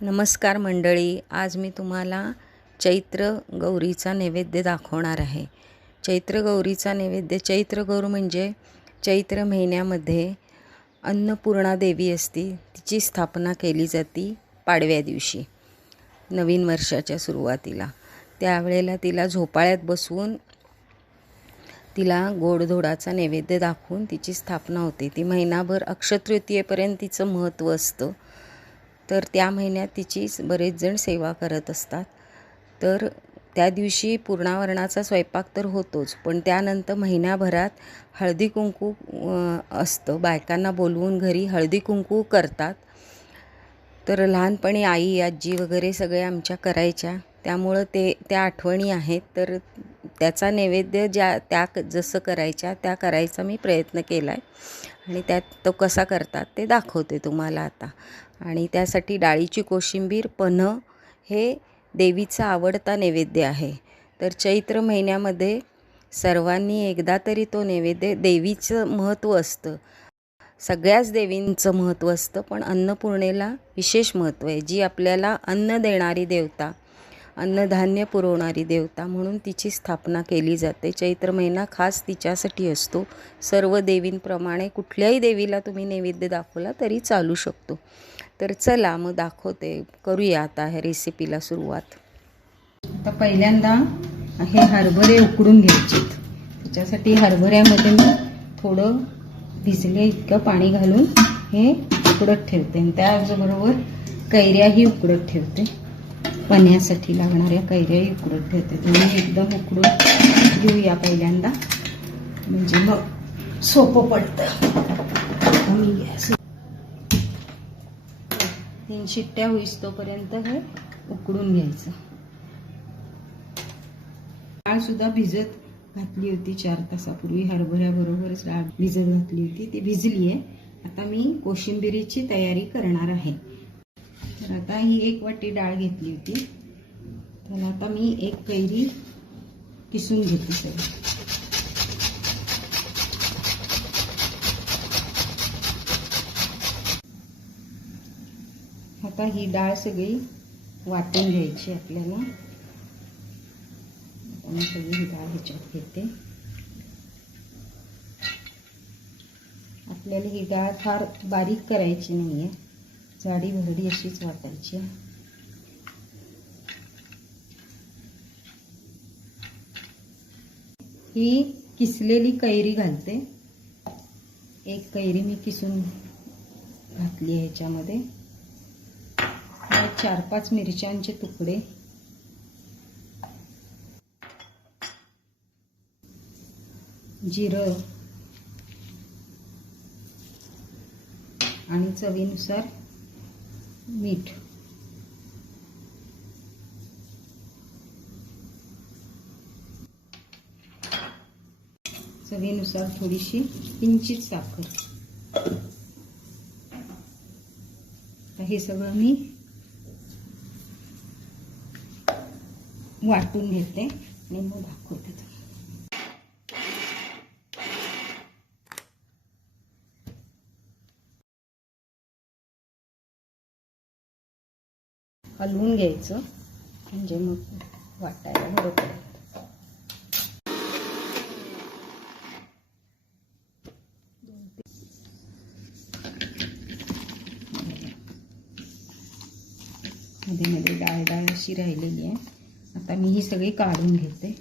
नमस्कार मंडळी, आज मी तुम्हाला चैत्र गौरीचा नैवेद्य दाखवणार आहे। चैत्र गौरीचा नैवेद्य, चैत्र गौर म्हणजे चैत्र महिन्यामध्ये अन्नपूर्णा देवी असती, तिची स्थापना केली जाते पाडव्या दिवशी नवीन वर्षाच्या सुरुवातीला। त्यावेळेला तिला झोपाळ्यात बसवून तिला गोडधोडाचा नैवेद्य दाखवून तिची स्थापना होते। ती महिनाभर अक्षयतृतीयेपर्यंत तिचं महत्त्व असतं। तर त्या महिन्यात तिची बरेच जण सेवा करत असतात। तर त्या दिवशी पूर्णावरणाचा स्वयंपाक तर होतोच, पण त्यानंतर महिन्याभरात हळदी कुंकू असतं। बायकांना बोलवून घरी हळदी कुंकू करतात। तर लहानपणी आई आजी वगैरे सगळे आमच्या करायच्या, त्यामुळं त्या आठवणी आहेत। तर त्याचा नैवेद्य त्या जसं करायच्या त्या करायचा मी प्रयत्न केला आहे आणि त्यात तो कसा करतात ते दाखवते तुम्हाला आता। आणि त्यासाठी डाळीची कोशिंबीर, पन्हं हे देवीचा आवडता नैवेद्य आहे। तर चैत्र महिन्यामध्ये सर्वांनी एकदा तरी तो नैवेद्य, देवीचं महत्त्व असतं, सगळ्याच देवींचं महत्त्व असतं, पण अन्नपूर्णेला विशेष महत्त्व आहे। जी आपल्याला अन्न देणारी देवता, अन्नधान्य पुरवणारी देवता म्हणून तिची स्थापना केली जाते। चैत्र महिना खास तिच्यासाठी असतो। सर्व देवींप्रमाणे कुठल्याही देवीला तुम्ही नैवेद्य दाखवला तरी चालू शकतो। तर चला मग दाखवते, करूया आता ह्या रेसिपीला सुरुवात। आता पहिल्यांदा हे हरभरे उकडून घ्यायचे। त्याच्यासाठी हरभऱ्यामध्ये मी थोडं भिजले इतकं पाणी घालून हे उकडत ठेवते आणि त्याचबरोबर कैऱ्याही उकडत ठेवते। पन्ह्यासाठी लागणाऱ्या कैऱ्याही उकडत ठेवते। तुम्ही एकदम उकडून घेऊया पहिल्यांदा, म्हणजे मग सोपं पडतं। मी गॅस 3 शिट्ट्या होईस तोपर्यंत हे उकडून घ्यायचं। डाळ सुद्धा भिजत घातली होती 4 तासापूर्वी, हरभऱ्याबरोबरच डाळ भिजत घातली होती, ती भिजली आहे। आता मी कोशिंबिरीची तयारी करणार आहे। तर आता ही 1 वाटी डाळ घेतली होती, त्याला आता मी 1 कैरी किसून घेते सगळी। आता ही डाळ सगळी वाटून घ्यायची आपल्याला। मी सगळी ही डाळ ह्याच्यात घेते। आपल्याला ही डाळ फार बारीक करायची नाही आहे, जाडी भरडी अशीच वाटायची। ही किसलेली कैरी घालते। 1 कैरी मी किसून घातली आहे ह्याच्यामध्ये। 4-5 मिरच्यांचे तुकडे, जिरं आणि चवीनुसार मीठ। चवीनुसार थोडीशी किंचित साखर। हे सगळं मी वाटून घेते आणि मग दाखवते। हलवून घ्यायचं म्हणजे मग वाटायला बरं पडेल। मध्ये मध्ये डाळ डाळ अशी राहिलेली आहे। आता मी ही सगळी काढून घेते।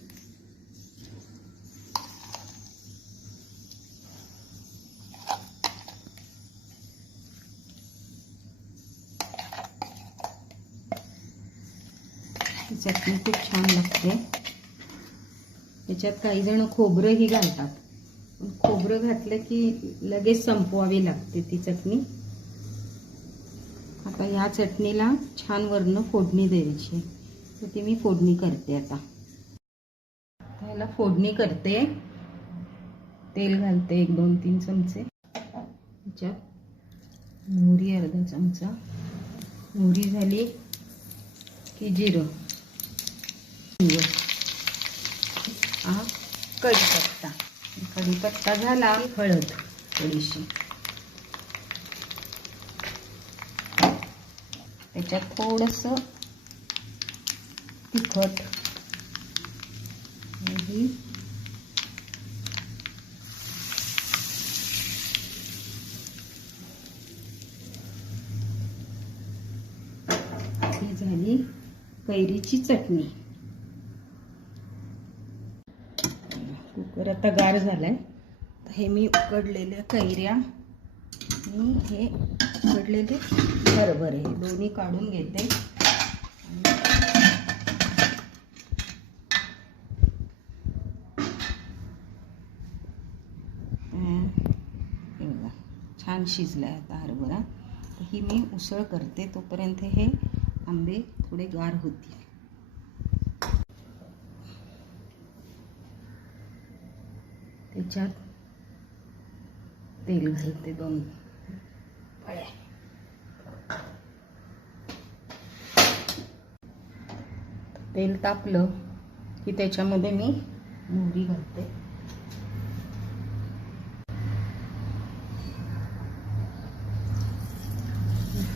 चटणी खूप छान लागते। त्याच्यात काही जण खोबरंही घालतात, पण खोबरं घातलं की लगेच संपवावी लागते ती चटणी। आता या चटणीला छान वरनं फोडणी द्यायची, तर ती मी फोडणी करते। आता ह्याला फोडणी करते। तेल घालते 1-2-3 चमचे। त्याच्यात मोहरी अर्धा चमचा, मोहरी झाली की जिरं, कढीपत्ता, कढीपत्ता झाला की हळद थोडीशी, त्याच्यात थोडंसं तिखट आणि ही झाली कैरीची चटणी. कुकर आता गार झालाय. हे मी उकडलेल्या कैऱ्या आणि हे उकडलेले हरभरे दोन्ही काढून घेते. छान शिजलाय आता हरभरा. तर ही मी उसळ करते तोपर्यंत हे आंबे थोडे गार होतील. त्याच्यात तेल घालते 2 फळ्या. तेल तापलं की त्याच्यामध्ये मी मोहरी घालते.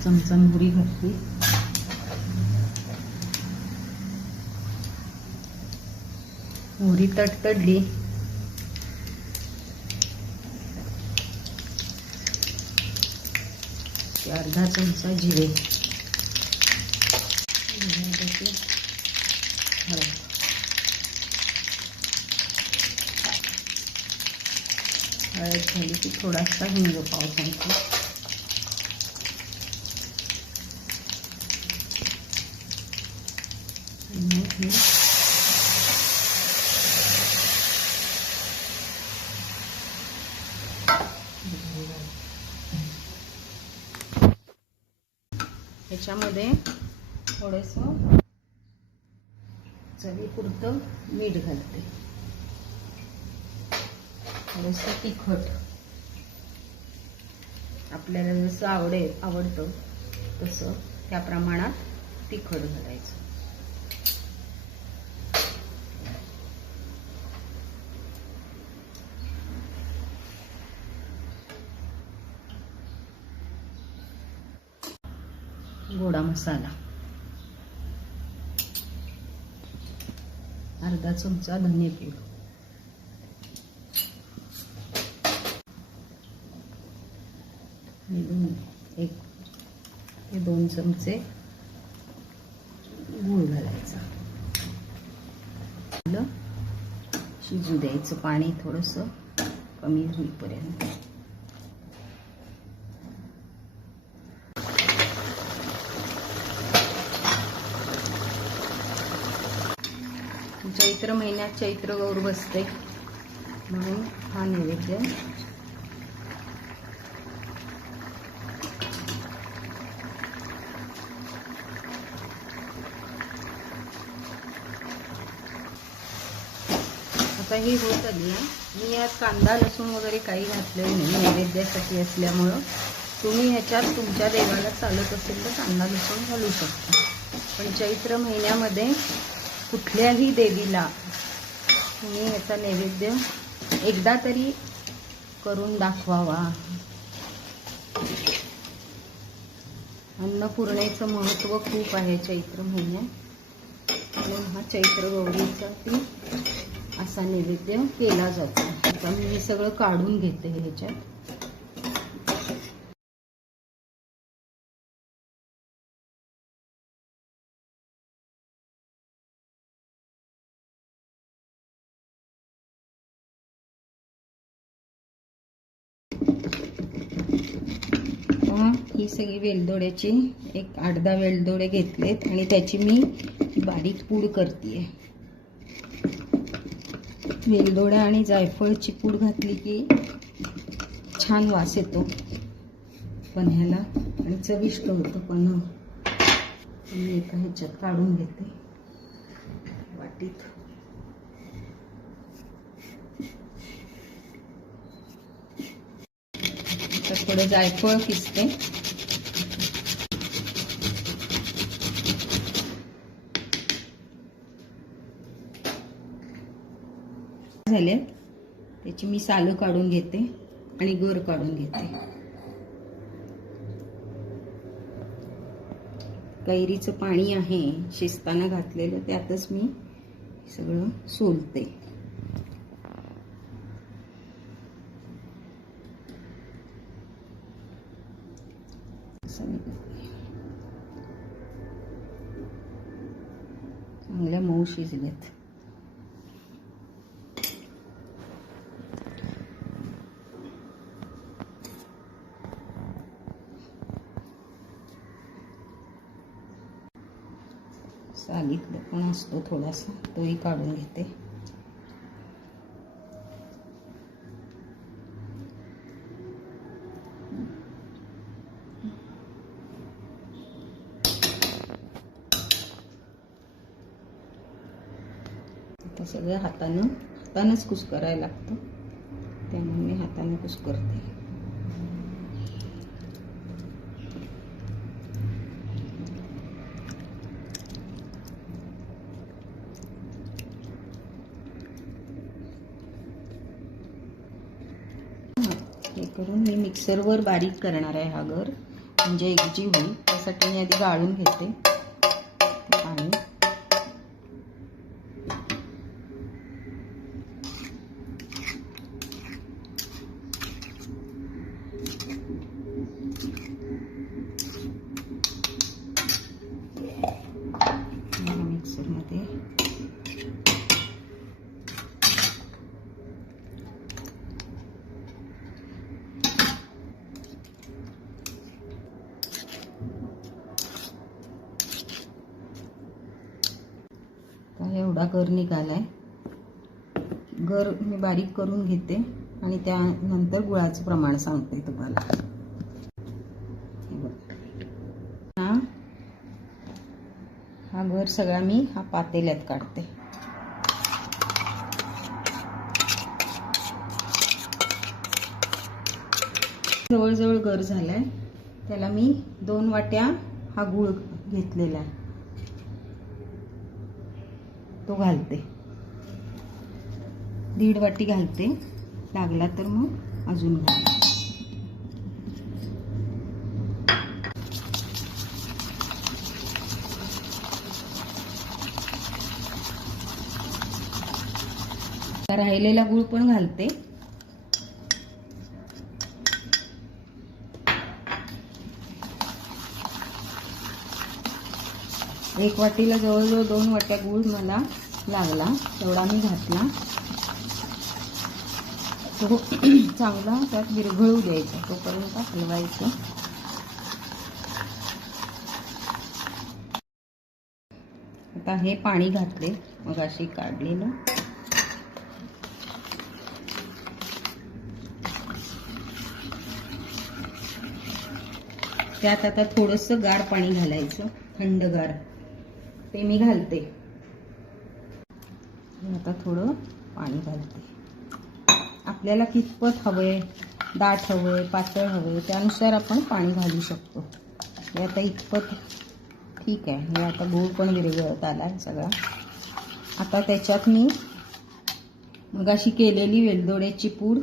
चमचा मोहरी घातली. मोहरी तडतडली की अर्धा चमचा जिरे, हळद झाली की थोडासा हिंग, पाव चमचा. त्याच्यामध्ये थोडंसं चवीपुरतं मीठ घालते, थोडंसं तिखट आपल्याला जसं आवडतं तसं त्या प्रमाणात तिखट घालायचं. गोडा मसाला अर्धा चमचा, धनेपूड, हे 2 चमचे गूळ घालायचा. शिजू द्यायचं पाणी थोडंसं कमी होईपर्यंत. चैत्र महिन्यात चैत्र गौर बसते म्हणून हा नैवेद्य आता ही होत आली आहे. मी यात कांदा लसूण वगैरे काही घातलेलं नाही नैवेद्यासाठी असल्यामुळं. तुम्ही ह्याच्यात तुमच्या देवाला चालत असेल तर कांदा लसूण घालू शकता. पण चैत्र महिन्यामध्ये कुठल्याही देवीला तुम्ही याचा नैवेद्य एकदा तरी करून दाखवावा. अन्नपूर्णेचं महत्त्व खूप आहे चैत्र महिन्यात, म्हणून हा चैत्र गौरीसाठी असा नैवेद्य केला जातो. आता मी हे सगळं काढून घेते ह्याच्यात. ही सगळी वेलदोड्याची 8-10 वेलदोडे घेतलेत आणि त्याची मी बारीक पूड करते. वेलदोडा आणि जायफळची पूड घातली की छान वास येतो पन्ह्याला आणि चविष्ट होतं पन्ह. मी एका ह्याच्यात काढून घेते वाटीत. तर थोडं जायफळ किसते. झाले त्याची मी सालं काढून घेते आणि गर काढून घेते. कैरीचं पाणी आहे शिजताना घातलेलं, त्यातच मी सगळं सोलते. चांगल्या मऊ शिजल्यात. सालीतलं पण असतो थोडासा, तोही काढून घेते. आता सगळं हातानंच कुस्करायला लागतं, त्यामुळे मी हाताने कुस्करते. हे करून मी मिक्सरवर बारीक करणार आहे हा गर, म्हणजे एकजीव होईल. त्यासाठी मी आधी गाळून घेते पाणी. मिक्सरमध्ये एवढा गर निघालाय. गर मी बारीक करून घेते आणि त्यानंतर गुळाचं प्रमाण सांगते तुम्हाला. हा गर सगळा मी पातेल्यात काढते. जवळजवळ गर झालाय. त्याला मी 2 वाट्या हा गूळ घेतलेला आहे, तो घालते. 1.5 वाटी घालते, लागला तर मग अजून घालते. राहिलेला गूळ पण घालते. एक वाटीला जवळजवळ 2 वाट्या गूळ मला लागला, तेवढा मी घातला. तो चांगला त्यात विरघळू द्यायचा, तोपर्यंत हलवायचं. आता हे पाणी घातले मगाशी काढलेलं. त्यात आता थोडंसं गार पाणी घालायचं, थंडगार, ते मी घालते. आता थोडं पाणी घालते. आपल्याला कितपत हवंय, दाट हवंय, पातळ हवंय, त्यानुसार आपण पाणी घालू शकतो. हे आता इतपत ठीक आहे. हे आता गूळ पण विरघळत आलाय सगळा. आता त्याच्यात मी मगाशी केलेली वेलदोड्याची पूड,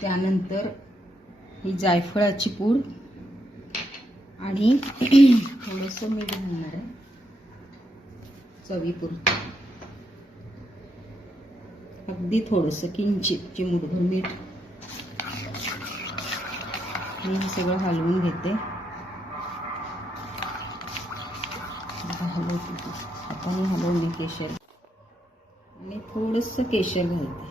त्यानंतर ही जायफळाची पूड आणि थोडंसं मीठ घालणार आहे चवीपुरतं. अगदी थोडंसं, किंचित चिमूटभर मीठ. मी हे सगळं हलवून घेते. हाताने हलवून केशर आणि थोडंसं केशर घालते.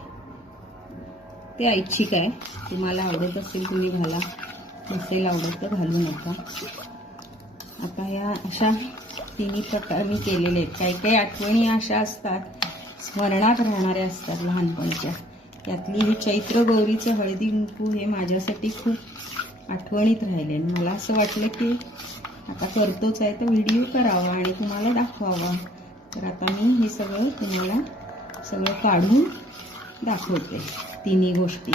ते ऐच्छिक आहे, तुम्हाला आवडत असेल तुम्ही घाला, नसेल आवडत तर घालू नका. आता या अशा 3 प्रकार मी केलेले आहेत. काही काही आठवणी अशा असतात, स्मरणात राहणाऱ्या असतात लहानपणीच्या. त्यातली ही चैत्र गौरीचं हळदी कुंकू हे माझ्यासाठी खूप आठवणीत राहिले. मला असं वाटलं की आता करतोच आहे तर व्हिडिओ करावा आणि तुम्हाला दाखवावा. तर आता मी हे सगळं तुम्हाला सगळं काढून दाखवते. 3 गोष्टी,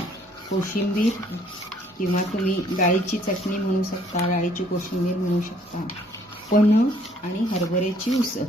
कोशिंबीर किंवा तुम्ही डाळीची चटणी म्हणू शकता, डाळीची कोशिंबीर म्हणू शकता, पन्ह आणि हरभऱ्याची उसळ.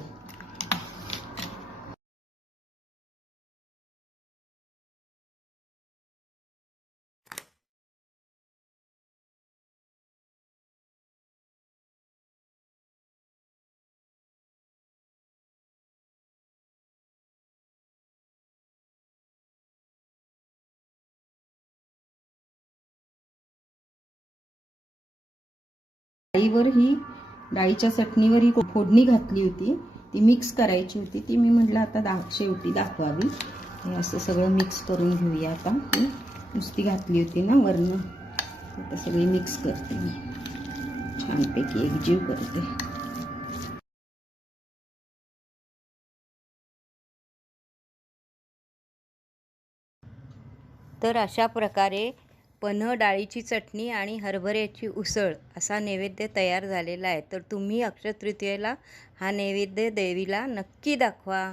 डाळीवर ही डाळीच्या चटणीवर ही फोडणी घातली होती, ती मिक्स करायची होती. ती मी म्हटलं आता शेवटी दाखवावी. हे असं सगळं मिक्स करून घेऊया. आता नुसती घातली होती ना वरनं, आता सगळी मिक्स करते मी, छानपैकी एकजीव करते. तर अशा प्रकारे पन्ह, डाळीची चटणी आणि हरभऱ्याची उसळ असा नैवेद्य तयार झालेला आहे. तर तुम्ही अक्षय तृतीयेला हा नैवेद्य देवीला नक्की दाखवा.